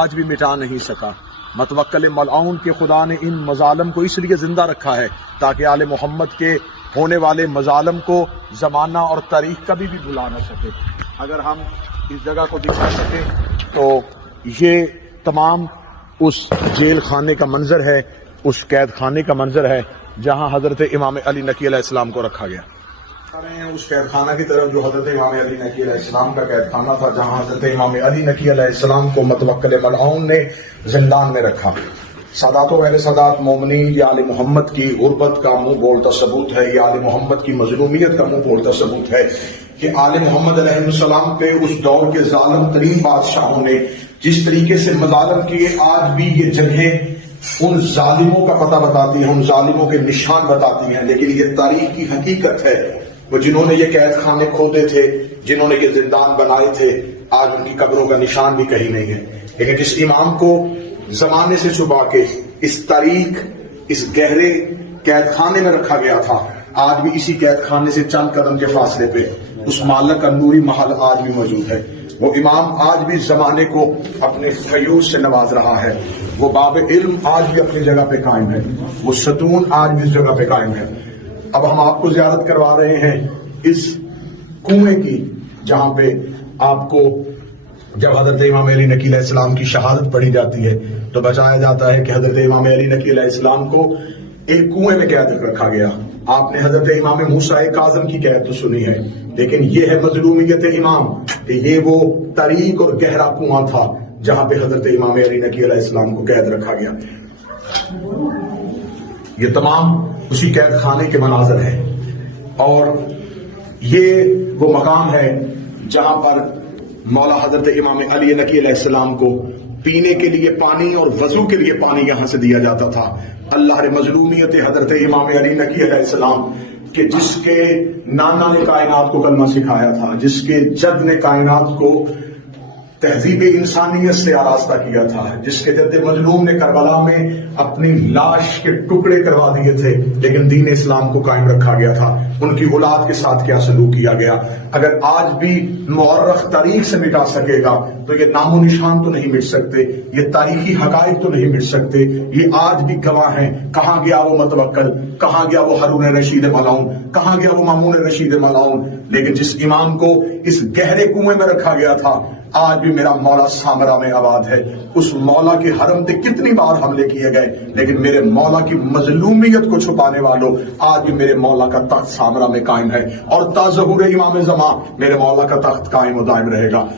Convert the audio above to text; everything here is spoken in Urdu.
آج بھی مٹا نہیں سکا۔ متوکل ملعون کے خدا نے ان مظالم کو اس لیے زندہ رکھا ہے تاکہ آل محمد کے ہونے والے مظالم کو زمانہ اور تاریخ کبھی بھی بھلا نہ سکے۔ اگر ہم اس جگہ کو دکھا سکیں تو یہ تمام اس جیل خانے کا منظر ہے، اس قید خانے کا منظر ہے جہاں حضرت امام علی نقی علیہ السلام کو رکھا گیا۔ اس قید خانہ کی طرف جو حضرت امام علی نقی علیہ السلام کا قید خانہ تھا، جہاں حضرت امام علی نقی علیہ السلام کو متوکل ملعون نے زندان میں رکھا۔ سادات و اہل سادات مومنین، یہ آل محمد کی غربت کا منہ بولتا ثبوت ہے، یہ آل محمد کی مظلومیت کا منہ بولتا ثبوت ہے کہ آل محمد علیہ السلام پہ اس دور کے ظالم ترین بادشاہوں نے جس طریقے سے مظالم کیے، آج بھی یہ جگہیں ان ظالموں کا پتہ بتاتی ہیں، ان ظالموں کے نشان بتاتی ہیں۔ لیکن یہ تاریخ کی حقیقت ہے، وہ جنہوں نے یہ قید خانے کھودے تھے، جنہوں نے یہ زندان بنائے تھے، آج ان کی قبروں کا نشان بھی کہیں نہیں ہے۔ لیکن جس امام کو زمانے سے چھپا کے اس تاریخ، اس گہرے قید خانے میں رکھا گیا تھا، آج بھی اسی قید خانے سے چند قدم کے فاصلے پہ اس مالک کا نوری محل آج بھی موجود ہے۔ وہ امام آج بھی زمانے کو اپنے فیوز سے نواز رہا ہے، وہ باب علم آج بھی اپنی جگہ پہ قائم ہے، وہ ستون آج بھی اس جگہ پہ قائم ہے۔ اب ہم آپ کو زیارت کروا رہے ہیں اس کنویں کی، جہاں پہ آپ کو جب حضرت امام علی نقی علیہ السلام کی شہادت پڑھی جاتی ہے تو بتایا جاتا ہے کہ حضرت امام علی نقی علیہ السلام کو ایک کنویں میں قید رکھا گیا۔ آپ نے حضرت امام موسیٰ کاظم کی قید تو سنی ہے، لیکن یہ ہے مظلومیت امام کہ یہ وہ طریق اور گہرا کنواں تھا جہاں پہ حضرت امام علی نقی علیہ السلام کو قید رکھا گیا۔ یہ تمام اسی قید خانے کے مناظر ہیں، اور یہ وہ مقام ہے جہاں پر مولا حضرت امام علی نقی علیہ السلام کو پینے کے لیے پانی اور وضو کے لیے پانی یہاں سے دیا جاتا تھا۔ اللہ نے مظلومیت حضرت امام علی نقی علیہ السلام کہ جس کے نانا نے کائنات کو کلمہ سکھایا تھا، جس کے جد نے کائنات کو تہذیب انسانیت سے آراستہ کیا تھا، جس کے جد مظلوم نے کربلا میں اپنی لاش کے ٹکڑے کروا دیے تھے لیکن دین اسلام کو قائم رکھا گیا تھا، ان کی اولاد کے ساتھ کیا سلوک کیا گیا، اگر آج بھی مورخ تاریخ سے مٹا سکے گا تو یہ نام و نشان تو نہیں مٹ سکتے، یہ تاریخی حقائق تو نہیں مٹ سکتے، یہ آج بھی گواہ ہیں۔ کہاں گیا وہ متوکل، کہاں گیا وہ ہارون رشید ملعون، کہاں گیا وہ مامون رشید ملعون، لیکن جس امام کو اس گہرے کنویں میں رکھا گیا تھا، آج بھی میرا مولا سامرا میں آباد ہے۔ اس مولا کے حرم پہ کتنی بار حملے کیے گئے، لیکن میرے مولا کی مظلومیت کو چھپانے والوں، آج بھی میرے مولا کا تخت سامرا میں قائم ہے، اور تا ظہور امام زمان میرے مولا کا تخت قائم و دائم رہے گا۔